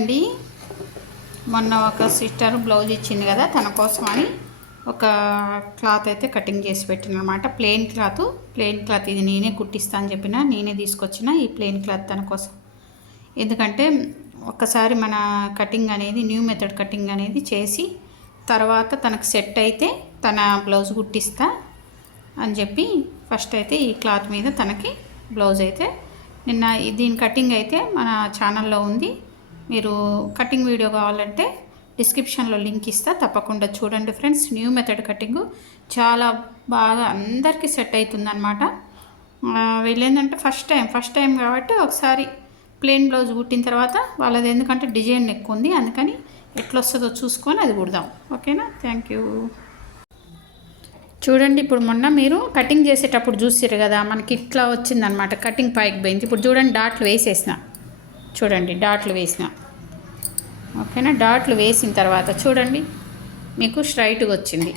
అండి. మొన్న ఒక సిస్టర్ బ్లౌజ్ ఇచ్చింది కదా, తన కోసం అని ఒక క్లాత్ అయితే కటింగ్ చేసి పెట్టిన అనమాట. ప్లెయిన్ క్లాత్ ఇది నేనే కుట్టిస్తా అని చెప్పిన, నేనే తీసుకొచ్చిన ఈ ప్లెయిన్ క్లాత్ తన కోసం. ఎందుకంటే ఒక్కసారి మన కటింగ్ అనేది న్యూ మెథడ్ కటింగ్ అనేది చేసి తర్వాత తనకు సెట్ అయితే తన బ్లౌజ్ కుట్టిస్తా అని చెప్పి ఫస్ట్ అయితే ఈ క్లాత్ మీద తనకి బ్లౌజ్ అయితే నిన్న దీని కటింగ్ అయితే మన ఛానల్లో ఉంది. మీరు కటింగ్ వీడియో కావాలంటే డిస్క్రిప్షన్లో లింక్ ఇస్తా, తప్పకుండా చూడండి ఫ్రెండ్స్. న్యూ మెథడ్ కటింగ్ చాలా బాగా అందరికీ సెట్ అవుతుందన్నమాట. వీళ్ళేంటంటే ఫస్ట్ టైం కాబట్టి ఒకసారి ప్లెయిన్ బ్లౌజ్ కుట్టిన తర్వాత వాళ్ళది ఎందుకంటే డిజైన్ ఎక్కువ ఉంది, అందుకని ఎట్లా వస్తుందో చూసుకొని అది కుడదాం. ఓకేనా? Thank you. చూడండి, ఇప్పుడు మొన్న మీరు కటింగ్ చేసేటప్పుడు చూసారు కదా, మనకి ఇట్లా వచ్చిందనమాట, కటింగ్ పైకి పోయింది. ఇప్పుడు చూడండి, డాట్లు వేసేసిన, చూడండి డాట్లు వేసిన. ఓకేనా? డాట్లు వేసిన తర్వాత చూడండి మీకు స్ట్రైట్గా వచ్చింది.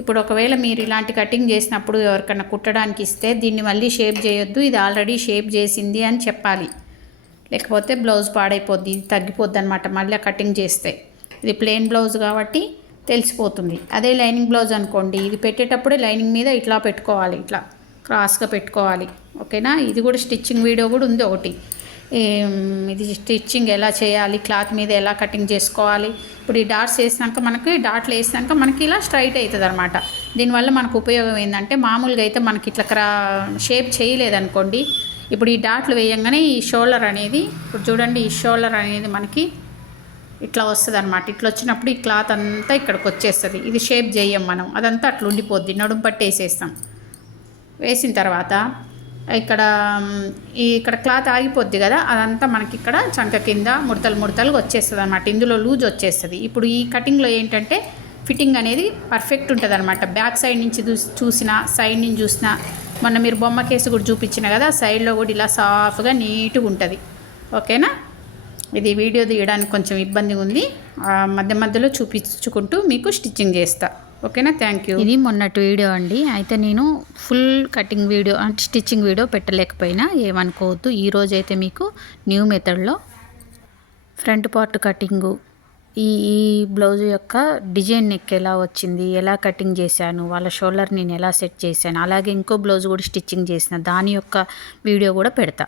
ఇప్పుడు ఒకవేళ మీరు ఇలాంటి కటింగ్ చేసినప్పుడు ఎవరికైనా కుట్టడానికి ఇస్తే దీన్ని మళ్ళీ షేప్ చేయొద్దు, ఇది ఆల్రెడీ షేప్ చేసింది అని చెప్పాలి. లేకపోతే బ్లౌజ్ పాడైపోద్ది, తగ్గిపోద్ది అనమాట మళ్ళీ కటింగ్ చేస్తే. ఇది ప్లెయిన్ బ్లౌజ్ కాబట్టి తెలిసిపోతుంది. అదే లైనింగ్ బ్లౌజ్ అనుకోండి, ఇది పెట్టేటప్పుడే లైనింగ్ మీద ఇట్లా పెట్టుకోవాలి, ఇట్లా క్రాస్గా పెట్టుకోవాలి. ఓకేనా? ఇది కూడా స్టిచ్చింగ్ వీడియో కూడా ఉంది ఒకటి. ఇది స్టిచ్చింగ్ ఎలా చేయాలి, క్లాత్ మీద ఎలా కటింగ్ చేసుకోవాలి. ఇప్పుడు ఈ డాట్స్ వేసినాక డాట్లు వేసినాక మనకి ఇలా స్ట్రైట్ అవుతుంది అనమాట. దీనివల్ల మనకు ఉపయోగం ఏంటంటే, మామూలుగా అయితే మనకి ఇట్లా షేప్ చేయలేదనుకోండి, ఇప్పుడు ఈ డాట్లు వేయంగానే ఈ షోల్డర్ అనేది, ఇప్పుడు చూడండి ఈ షోల్డర్ అనేది మనకి ఇట్లా వస్తుంది అనమాట. ఇట్లా వచ్చినప్పుడు ఈ క్లాత్ అంతా ఇక్కడికి వచ్చేస్తుంది. ఇది షేప్ చేయం మనం, అదంతా అట్లా ఉండిపోద్ది. నడుము పట్టి వేసేస్తాం. వేసిన తర్వాత ఇక్కడ క్లాత్ ఆగిపోద్ది కదా, అదంతా మనకి ఇక్కడ చంక కింద ముడతలుగా వచ్చేస్తుంది అనమాట. ఇందులో లూజ్ వచ్చేస్తుంది. ఇప్పుడు ఈ కటింగ్లో ఏంటంటే ఫిట్టింగ్ అనేది పర్ఫెక్ట్ ఉంటుంది అనమాట. బ్యాక్ సైడ్ నుంచి చూసినా, సైడ్ నుంచి చూసినా, మొన్న మీరు బొమ్మ కేసు కూడా చూపించిన కదా, సైడ్లో కూడా ఇలా సాఫ్గా నీట్గా ఉంటుంది. ఓకేనా? ఇది వీడియో తీయడానికి కొంచెం ఇబ్బంది ఉంది, మధ్యలో చూపించుకుంటూ మీకు స్టిచ్చింగ్ చేస్తా. ఓకేనా? Thank you. ఇది మొన్నటి వీడియో అండి. అయితే నేను ఫుల్ కటింగ్ వీడియో అంటే స్టిచ్చింగ్ వీడియో పెట్టలేకపోయినా ఏమనుకోవద్దు. ఈరోజు అయితే మీకు న్యూ మెథడ్లో ఫ్రంట్ పార్ట్ కటింగు, ఈ బ్లౌజ్ యొక్క డిజైన్ నెక్ ఎలా వచ్చింది, ఎలా కటింగ్ చేశాను, వాళ్ళ షోల్డర్ నేను ఎలా సెట్ చేశాను, అలాగే ఇంకో బ్లౌజ్ కూడా స్టిచ్చింగ్ చేసిన దాని యొక్క వీడియో కూడా పెడతా.